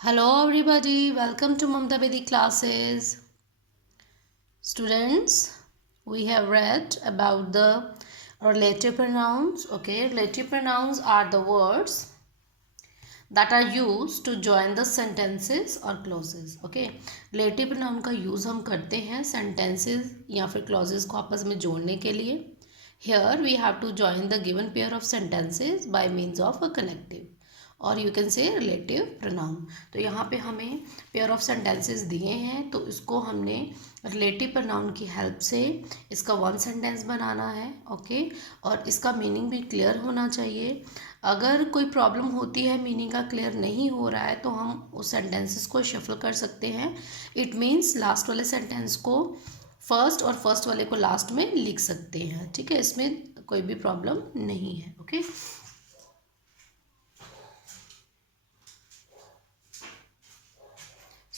Hello everybody, welcome to Mamta Vedi classes. Students, we have read about the relative pronouns. Okay, relative pronouns are the words that are used to join the sentences or clauses. Okay, relative pronoun का use हम करते हैं sentences या फिर clauses को आपस में जोड़ने के लिए. Here we have to join the given pair of sentences by means of a connective और you can say relative pronoun. तो यहाँ पे हमें पेयर ऑफ सेंटेंसेस दिए हैं, तो इसको हमने रिलेटिव प्रोनाउन की हेल्प से इसका वन सेंटेंस बनाना है. ओके, और इसका मीनिंग भी क्लियर होना चाहिए. अगर कोई प्रॉब्लम होती है, मीनिंग का क्लियर नहीं हो रहा है, तो हम उस सेंटेंसेस को शफल कर सकते हैं. इट मीन्स लास्ट वाले सेंटेंस को फर्स्ट और फर्स्ट वाले को लास्ट में लिख सकते हैं. ठीक है, इसमें कोई भी प्रॉब्लम नहीं है. Okay,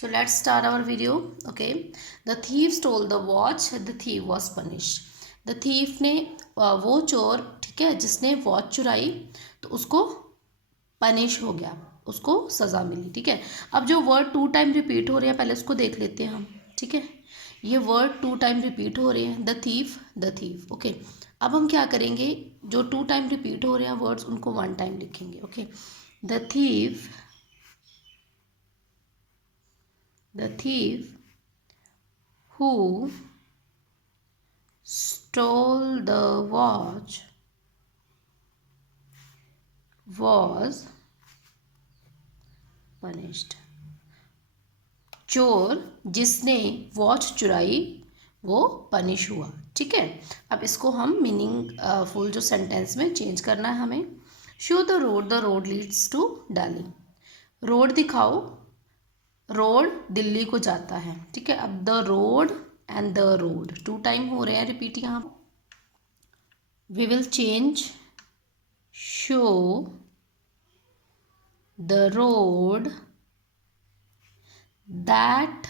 so let's start our video. Okay, the thief stole the watch, the thief was punished. The thief ने वो चोर, ठीक है, जिसने वॉच चुराई तो उसको पनिश हो गया, उसको सज़ा मिली. ठीक है, अब जो वर्ड टू टाइम रिपीट हो रहे हैं पहले उसको देख लेते हैं हम. ठीक है, ये वर्ड टू टाइम रिपीट हो रहे हैं, the thief, the thief. Okay, अब हम क्या करेंगे, जो टू टाइम रिपीट हो रहे हैं वर्ड्स उनको वन टाइम लिखेंगे. Okay, the thief, the thief who stole the watch was punished. चोर जिसने वॉच चुराई वो पनिश हुआ. ठीक है, अब इसको हम मीनिंग फुल जो सेंटेंस में चेंज करना है हमें. Show the road leads to Delhi. Road दिखाओ, रोड दिल्ली को जाता है. ठीक है, अब the road and the road two time हो रहे हैं रिपीट. यहाँ we will change show the road that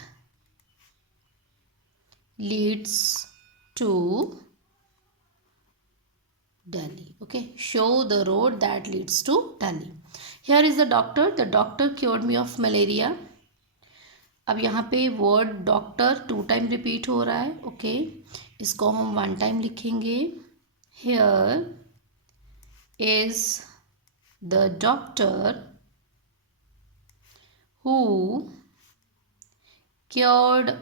leads to Delhi. Okay, show the road that leads to Delhi. Here is the doctor. The doctor cured me of malaria. अब यहाँ पे word doctor two time repeat हो रहा है. Okay, इसको हम one time लिखेंगे. Here is the doctor who cured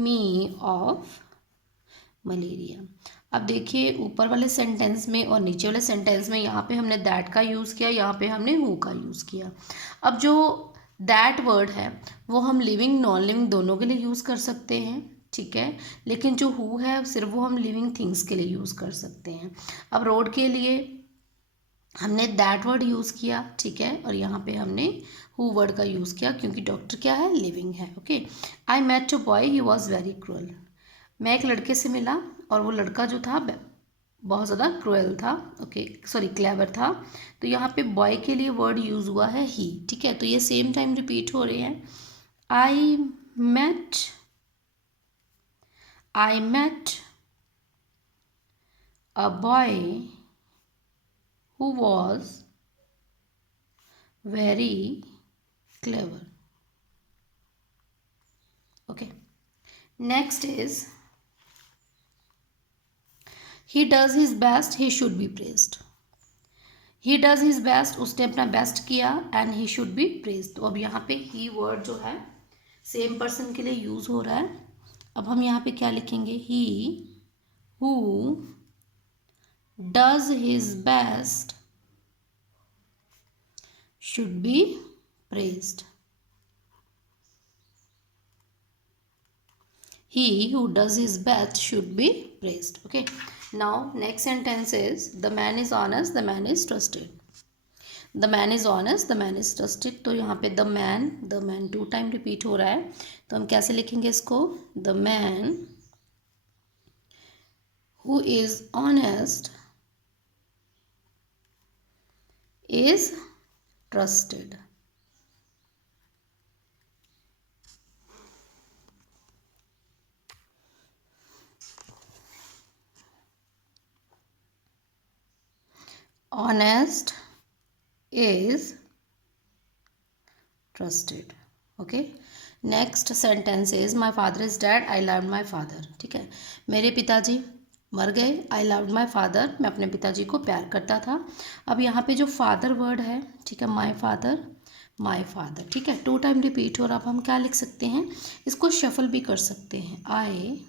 me of malaria. अब देखिए ऊपर वाले सेंटेंस में और नीचे वाले सेंटेंस में यहाँ पे हमने दैट का यूज़ किया, यहाँ पे हमने हु का यूज़ किया. अब जो दैट वर्ड है वो हम लिविंग नॉन लिविंग दोनों के लिए यूज़ कर सकते हैं. ठीक है, लेकिन जो हु है सिर्फ वो हम लिविंग थिंग्स के लिए यूज़ कर सकते हैं. अब रोड के लिए हमने दैट वर्ड यूज़ किया. ठीक है, और यहाँ पे हमने हु वर्ड का यूज़ किया क्योंकि डॉक्टर क्या है, लिविंग है. Okay, I met a boy, he was very cruel. मैं एक लड़के से मिला और वो लड़का जो था बहुत ज़्यादा क्रूएल था. ओके, सॉरी क्लेवर था. तो यहाँ पे बॉय के लिए वर्ड यूज़ हुआ है ही. ठीक है, तो ये सेम टाइम रिपीट हो रहे हैं. I met, I met a boy who was very clever. Okay, next is he does his best, he should be praised. he does his best, उसने अपना बेस्ट किया, and he should be praised. तो अब यहाँ पे he word जो है same person के लिए यूज हो रहा है. अब हम यहाँ पे क्या लिखेंगे, he who does his best should be praised. he who does his best should be praised. Okay, now next sentence is the man is honest, the man is trusted. The man is honest, the man is trusted. तो यहाँ पे the man two time repeat हो रहा है. तो हम कैसे लिखेंगे इसको, the man who is honest is trusted. Honest is trusted. Okay. Next sentence is my father is dead, I loved my father. ठीक है, मेरे पिताजी मर गए, आई लव्ड माई फादर, मैं अपने पिताजी को प्यार करता था. अब यहाँ पे जो फादर वर्ड है, ठीक है, माई फादर, ठीक है, 2 टाइम रिपीट हो रहा. अब हम क्या लिख सकते हैं, इसको शफल भी कर सकते हैं. आई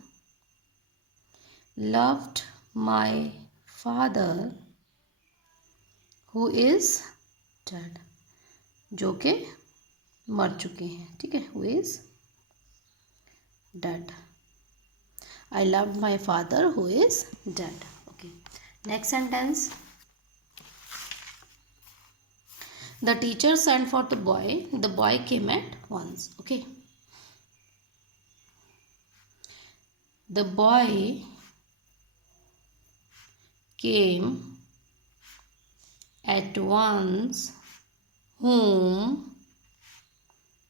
loved my father who is dead, जो कि मर चुके हैं. ठीक है, who is dead. I loved my father who is dead. Okay. Next sentence. The teacher sent for the boy. The boy came at once. Okay. The boy came at once, whom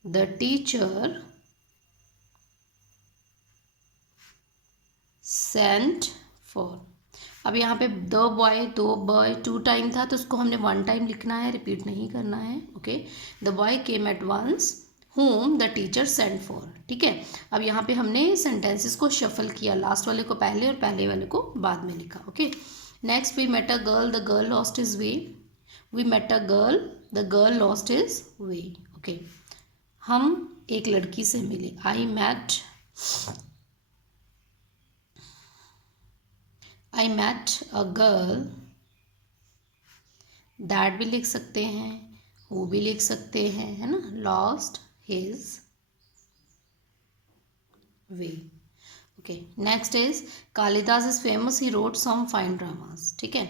the teacher sent for. अब यहाँ पे दो boy 2 time था, तो उसको हमने 1 time लिखना है, रिपीट नहीं करना है. Okay. The boy came at once whom the teacher sent for. ठीक है, अब यहाँ पे हमने सेंटेंसेस को शफल किया, लास्ट वाले को पहले और पहले वाले को बाद में लिखा. Okay. Next, we met a girl, the girl lost his way. We met a girl, the girl lost his way. Okay. हम एक लड़की से मिले. I met a girl. That भी लिख सकते हैं, who भी लिख सकते हैं, है ना. Lost his way. Okay. Next is Kalidas is famous. He wrote some fine dramas. ठीक है,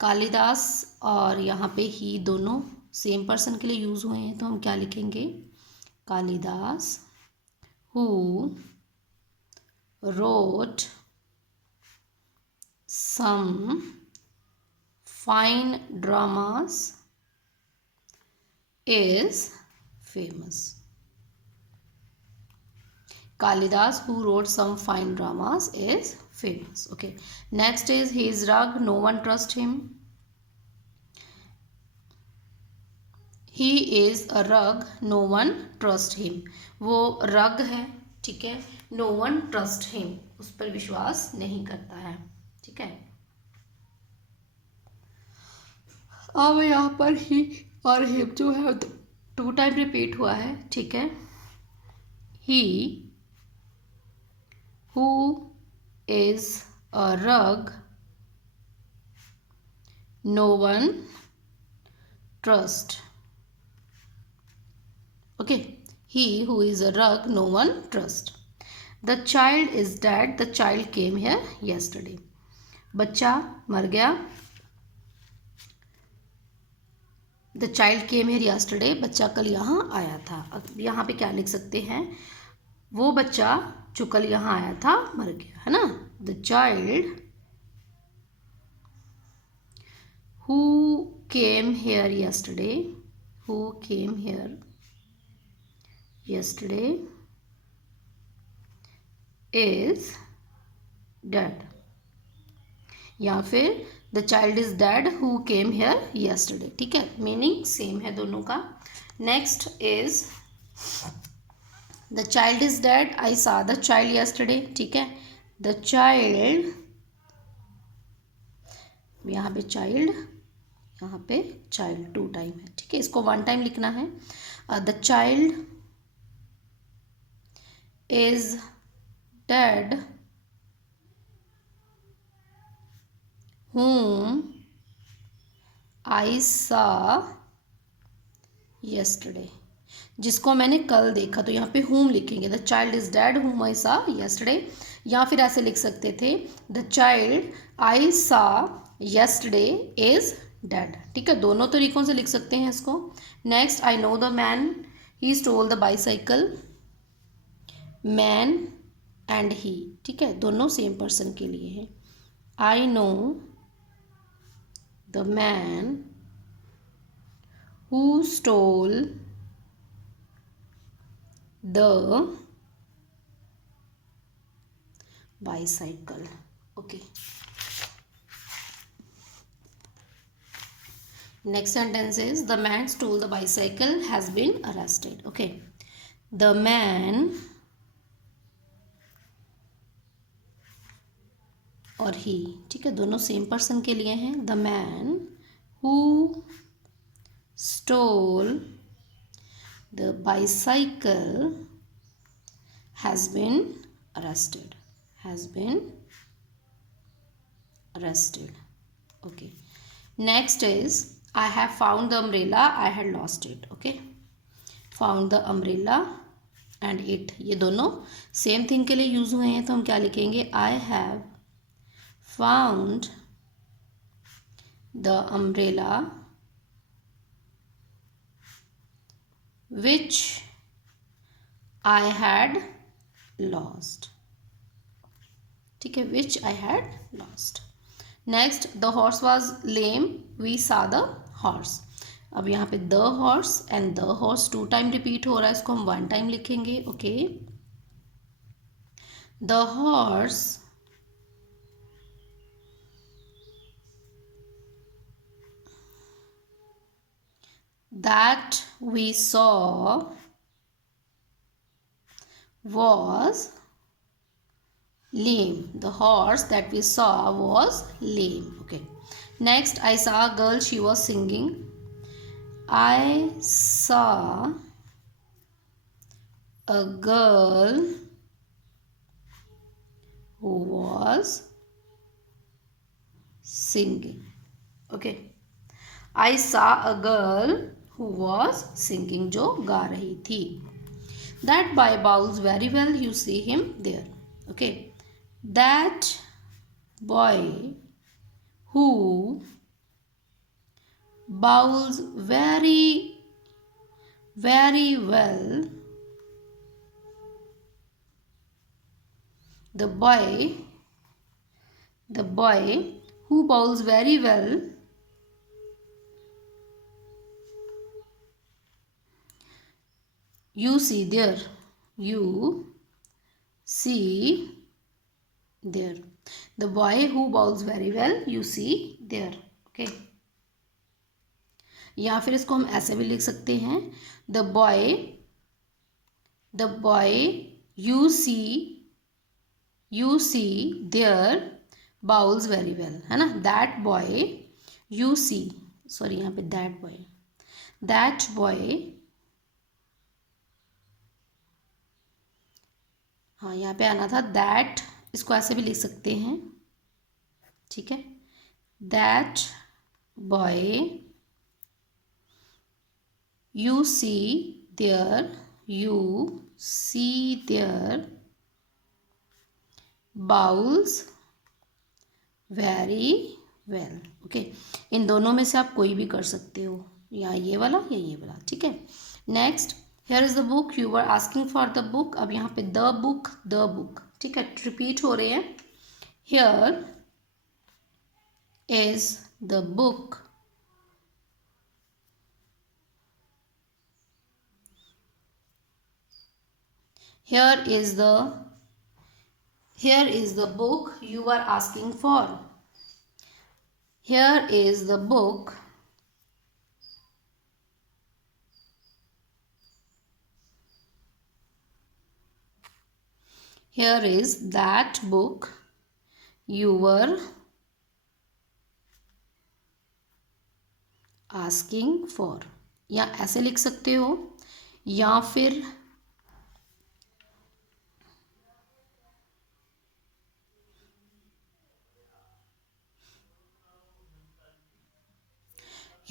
कालिदास और यहाँ पे ही दोनों सेम पर्सन के लिए यूज हुए हैं, तो हम क्या लिखेंगे, Kalidas who wrote some fine dramas is famous. Kalidas who wrote some fine dramas is famous. Okay. Next is he is rug, no one trusts him. He is a rug, no one trusts him. वो रग है. ठीक है, no one trust him, उस पर विश्वास नहीं करता है. ठीक है, अब यहाँ पर ही और हिम जो है 2 टाइम रिपीट हुआ है. ठीक है, ही who is a rogue, no one trust. Okay, he who is a rogue, no one trust. The child is dead, the child came here yesterday. बच्चा मर गया. The child came here yesterday, बच्चा कल यहाँ आया था. अब यहाँ पे क्या लिख सकते हैं, वो बच्चा जो कल यहाँ आया था मर गया, है ना. The child who came here yesterday, who came here yesterday is dead. या फिर the child is dead who came here yesterday. ठीक है, मीनिंग सेम है दोनों का. Next is the child is dead, I saw the child yesterday. ठीक है, the child, यहाँ पे चाइल्ड, यहाँ पे चाइल्ड 2 टाइम है. ठीक है, इसको 1 टाइम लिखना है. The child is dead whom I saw yesterday, जिसको मैंने कल देखा. तो यहाँ पे whom लिखेंगे. The child is dead whom I saw yesterday. या फिर ऐसे लिख सकते थे, the child I saw yesterday is dead. ठीक है, दोनों तरीकों से लिख सकते हैं इसको. Next, I know the man he stole the bicycle. Man and he, ठीक है, दोनों सेम पर्सन के लिए है. I know the man who stole the bicycle. Okay. Next sentence is the man stole the bicycle has been arrested. Okay. The man और ही, ठीक है, दोनों सेम पर्सन के लिए हैं. The man who stole the bicycle has been arrested. Has been arrested. Okay. Next is I have found the umbrella. I had lost it. Okay. Found the umbrella and it. ये दोनों same thing के लिए use हुए हैं, तो हम क्या लिखेंगे? I have found the umbrella which I had lost. ठीक है, which I had lost. Next, the horse was lame. We saw the horse. अब यहाँ पे the horse and the horse 2 time repeat हो रहा है, इसको हम 1 टाइम लिखेंगे. Okay. The horse that we saw was lame. The horse that we saw was lame. Okay. Next, I saw a girl. She was singing. I saw a girl who was singing. Okay. I saw a girl who was singing, जो गा रही थी. That boy bowls very well. You see him there. Okay. That boy who bowls very well. The boy who bowls very well you see there. You see there. The boy who bowls very well you see there. Okay. या फिर इसको हम ऐसे भी लिख सकते हैं. The boy you see there bowls very well, है ना. That boy you see, sorry यहाँ पे that boy, हाँ यहाँ पे आना था that, इसको ऐसे भी लिख सकते हैं. ठीक है. That boy you see there bowls very well. Okay. इन दोनों में से आप कोई भी कर सकते हो, या ये वाला या ये वाला. ठीक है. Next, here is the book. You were asking for the book. अब यहाँ पे द बुक. ठीक है, रिपीट हो रहे हैं. Here is the book. Here is the book you are asking for. Here is the book here is that book you were asking for. या ऐसे लिख सकते हो, या फिर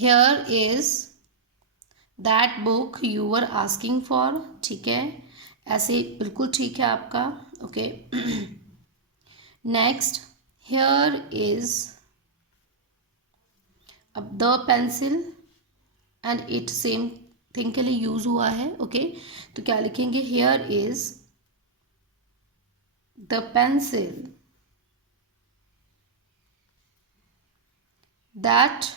Here is that book you were asking for. ठीक है, ऐसे बिल्कुल ठीक है आपका. ओके. नेक्स्ट, here is, अब the pencil and it same thing के लिए यूज हुआ है. ओके. तो क्या लिखेंगे? here is the pencil that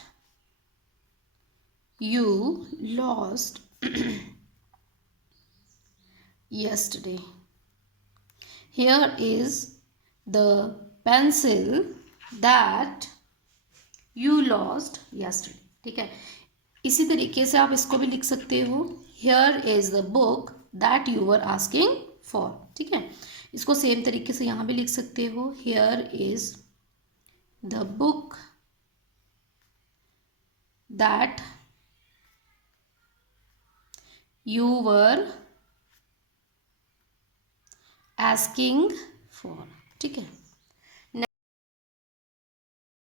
you lost yesterday. Here is the pencil that you lost yesterday. ठीक है। इसी तरीके से आप इसको भी लिख सकते हो, here is the book that you were asking for. ठीक है, इसको सेम तरीके से यहाँ भी लिख सकते हो, here is the book that you were asking for. ठीक है,